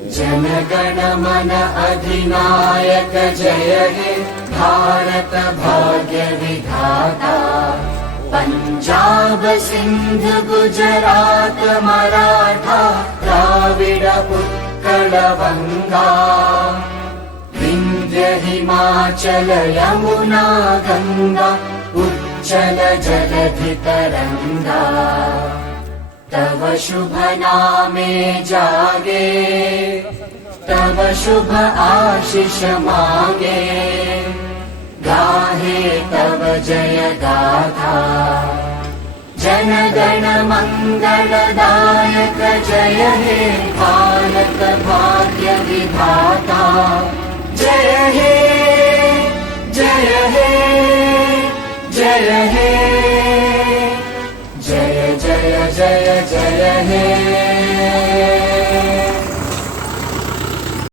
जनगण मन अधिनायक जय हे भारत भाग्य विधाता। पंजाब सिंध गुजरात मराठा द्राविड उत्कल बंगा। विंध्य हिमाचल यमुना गंगा उच्चल जलधि तरंगा। तव शुभ नामे जागे तव शुभ आशीष मांगे। गाहे तव जय गाथा जन गण मंगलदायक जय हे भारत